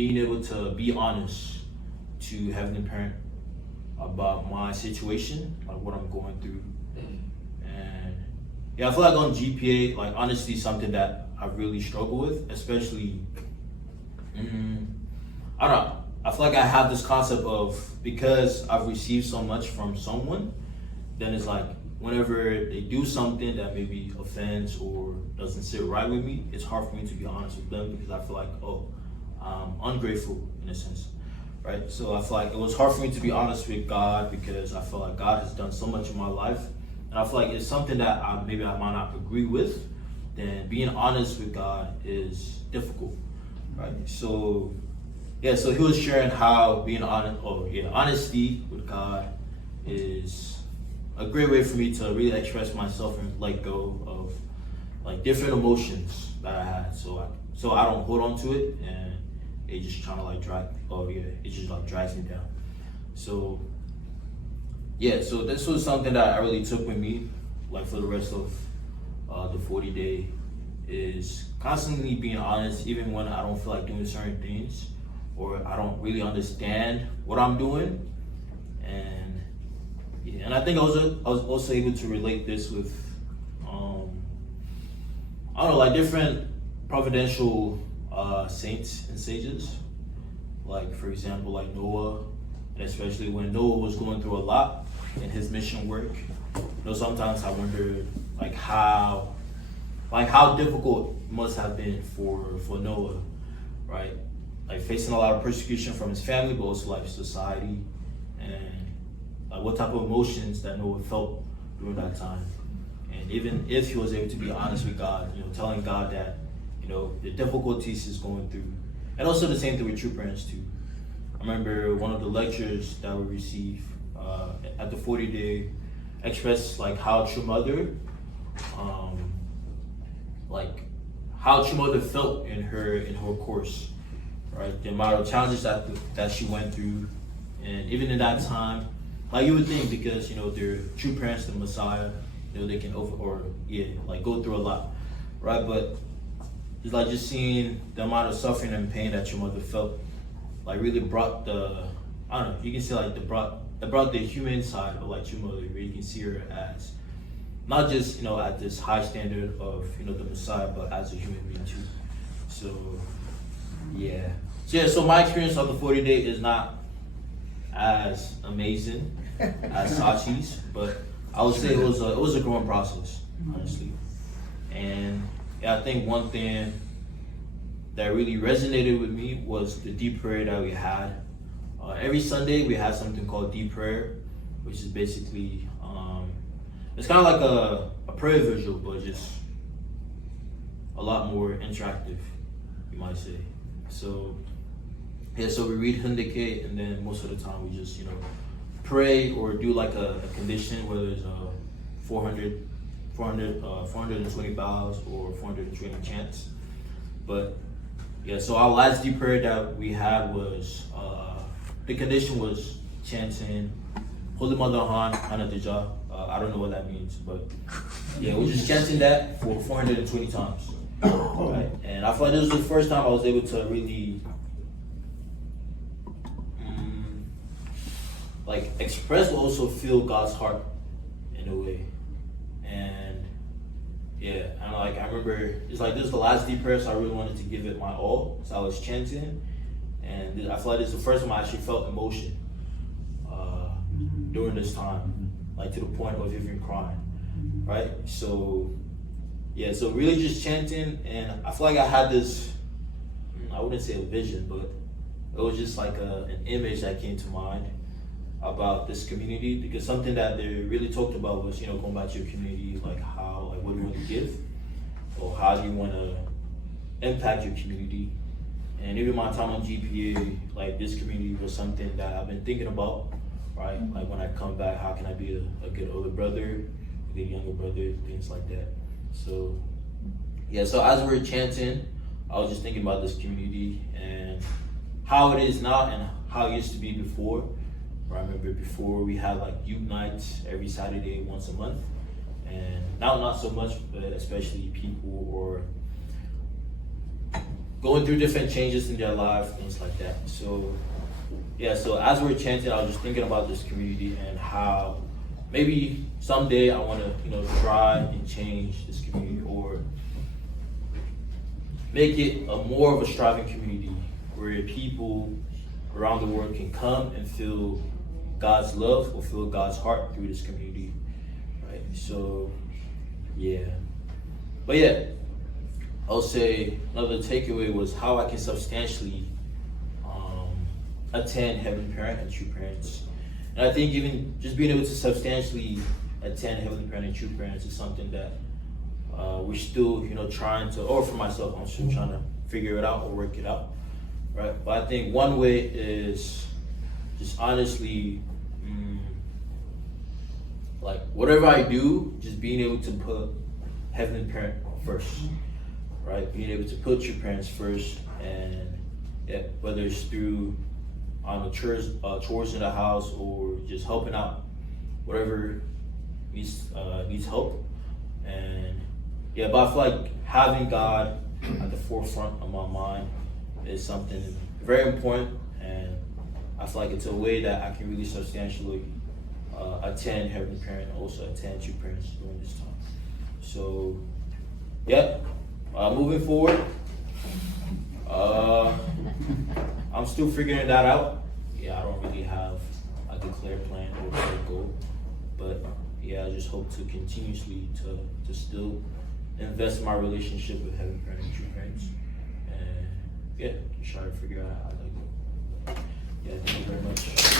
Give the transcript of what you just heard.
being able to be honest to Heavenly Parent about my situation, like what I'm going through. And yeah, I feel like on GPA, like honesty is something that I really struggle with, especially, I don't know, I feel like I have this concept of, because I've received so much from someone, then it's like, whenever they do something that maybe offends or doesn't sit right with me, it's hard for me to be honest with them because I feel like, oh, I'm ungrateful in a sense, right? So I feel like it was hard for me to be honest with God because I feel like God has done so much in my life. And I feel like it's something that maybe I might not agree with, then being honest with God is difficult, right? So, yeah, so he was sharing how being honest, honesty with God is a great way for me to really express myself and let go of like different emotions that I had. So I don't hold on to it and it just trying to like it just like drags me down. So yeah, so this was something that I really took with me, like for the rest of the 40-day, is constantly being honest, even when I don't feel like doing certain things or I don't really understand what I'm doing. And yeah, and I think I was also able to relate this with I don't know, like different providential saints and sages. Like for example, like Noah, and especially when Noah was going through a lot in his mission work. You know, sometimes I wonder like how difficult it must have been for Noah, right? Like facing a lot of persecution from his family, but also like society, and like what type of emotions that Noah felt during that time. And even if he was able to be honest with God, you know, telling God that, you know, the difficulties he's going through. And also the same thing with true parents too. I remember one of the lectures that we received at the 40-day expressed like how true mother, how true mother felt in her course, right? The amount of challenges that she went through, and even in that time, like you would think because you know they're true parents, the Messiah, you know they can go through a lot, right? But it's like just seeing the amount of suffering and pain that your mother felt, like really brought you can see like it brought the human side of like your mother, where you can see her as not just, you know, at this high standard of, you know, the Messiah, but as a human being too. So yeah. So my experience of the 40-day is not as amazing as Sachi's, but I would say it was a growing process, honestly. And yeah, I think one thing that really resonated with me was the deep prayer that we had. Every Sunday we had something called deep prayer, which is basically it's kind of like a prayer visual, but just a lot more interactive, you might say. So yeah, so we read Hyundai, and then most of the time we just, you know, pray or do like a condition, whether it's 420 bows or 420 chants. But yeah, so our last deep prayer that we had was the condition was chanting Holy Mother Han Hanatija. I don't know what that means, but yeah, we're just chanting that for 420 times. Right? And I feel like this was the first time I was able to really like express but also feel God's heart in a way. And yeah, and like I remember it's like this is the last deep prayer, so I really wanted to give it my all. So I was chanting, and I feel like this is the first time I actually felt emotion during this time, like to the point of even crying, right? So yeah, so really just chanting, and I feel like I had this, I wouldn't say a vision, but it was just like an image that came to mind about this community, because something that they really talked about was, you know, going back to your community, like what do you want to give, or how do you want to impact your community. And even my time on GPA, like this community was something that I've been thinking about, right? Like when I come back, how can I be a good older brother, a good younger brother, things like that. So yeah, so as we were chanting, I was just thinking about this community and how it is now and how it used to be before. I remember before we had like youth nights every Saturday once a month, and now not so much, but especially people or going through different changes in their life, things like that. So yeah, so as we're chanting, I was just thinking about this community and how maybe someday I want to, try and change this community or make it a more of a striving community where people around the world can come and feel God's love or feel God's heart through this community, right? So, yeah. But yeah, I'll say another takeaway was how I can substantially attend Heavenly Parent and True Parents. And I think even just being able to substantially attend Heavenly Parent and True Parents is something that we're still, trying to, or for myself, I'm still trying to figure it out or work it out, right? But I think one way is just honestly, like whatever I do, just being able to put Heavenly Parent first, right? Being able to put your parents first, and yeah, whether it's through chores in the house or just helping out, whatever needs help, and yeah, but I feel like having God at the forefront of my mind is something very important, and I feel like it's a way that I can really substantially attend Heavenly Parent and also attend True Parents during this time. So, yeah, moving forward, I'm still figuring that out. Yeah, I don't really have a declared plan or a goal, but yeah, I just hope to continuously to still invest in my relationship with Heavenly Parent and True Parents, and yeah, just try to figure out how to go. Yeah, thank you very much.